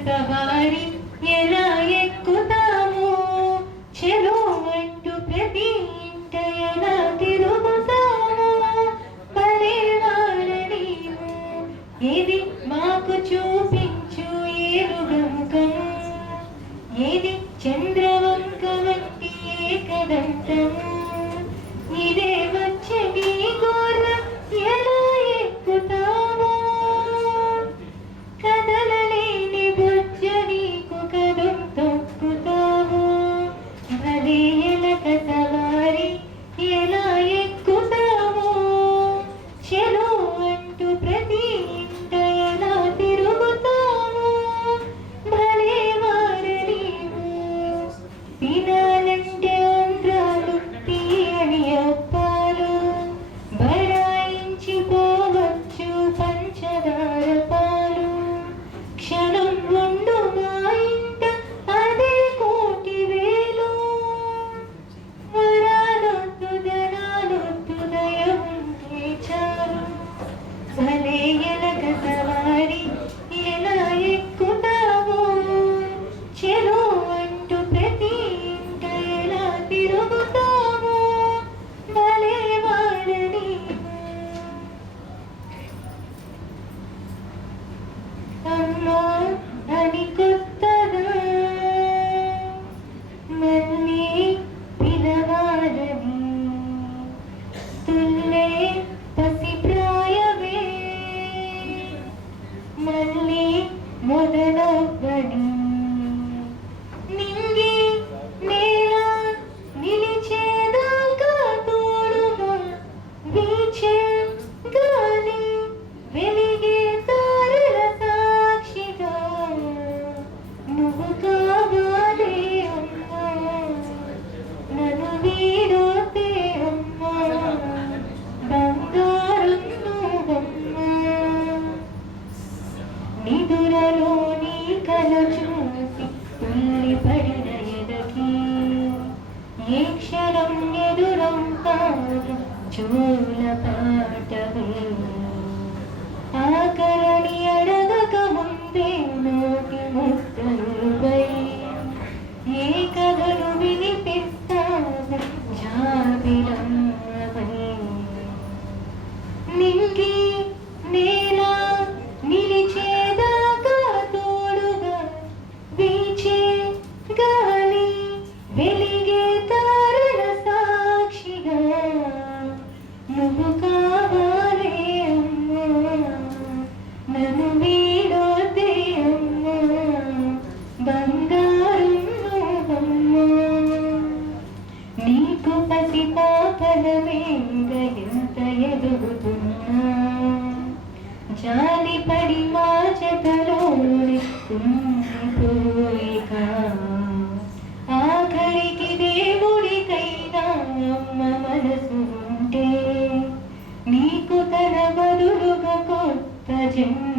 సవారి ఎలా ఎక్కుతాము చెలో అంటూ ప్రతి ఇంట ఎలా తిరుగుతాము పరేవాడ నీవు ఏది మాకు చూపించు ఏరుగముఖం ఏది చంద్రవంక వంటి ఏకదంతం ఇదే వచ్చే నీ గోర్రం ఎలా ఎక్కుతాము కదలలేని బుజ్జ నీకు కదం తొక్కుతాము భలే ఎలక సవారి ఎలా ఎక్కుతాము చెలో అంటూ ప్రతి ఇంట ఎలా తిరుగుతాము భలే వార నీవు తినాలంటే ఆంధ్రాలు తీయని అప్పాలు బడాయించి పోవచ్చు పంచదార పాలు క్షణం ఉండు మా ఇంట అదే కోటి వేలు వరాలొద్దు ధనాలొద్దు దయ ఉంటే చాలు భలే ఎలక సవారి ఎలా ఎక్కుతాము చెలో అంటూ ప్రతి ఇంట ఎలా తిరుగుతాము భలే వాడ నీవు అమ్మా అని కొత్తగా మళ్ళీ పిలవాలని తుల్లే పసిప్రాయమే మళ్ళీ మొదలవ్వని నింగి నేల నిలిచేదాకా తోడుగా వీచే గాలి వెలిగే తారల సాక్షిగా నువ్వు కావాలి అమ్మా నన్ను వీడోతే అమ్మా బంగారం నువ్వమ్మా నిదురలో నీ కల చూసి తుల్లి పడిన ఎదకి ఏ క్షణం ఎదురవుతావు చూల పాటవే ఆకలని అడగక ముందే నోటి ముద్దలుపై ఏ కథలు వినిపిస్తావు జాబిలమ్మపై నింగి నేల నిలిచేదాకా తోడుగా వీచే గాలి వెలిగే తారల సాక్షిగా నువ్వు కావాలి అమ్మా నన్ను వీడొద్దే అమ్మా బంగారం నువ్వమ్మా నీకు పసి పాపల మీద ఎంత ఎదుగుతున్నా జాలి పడి మా జతలోని కుంగిపోయిక ఆఖరికి దేవుడికైనా అమ్మ మనసు ఉంటే నీకు తన బదులుగా కొత్త జన్మ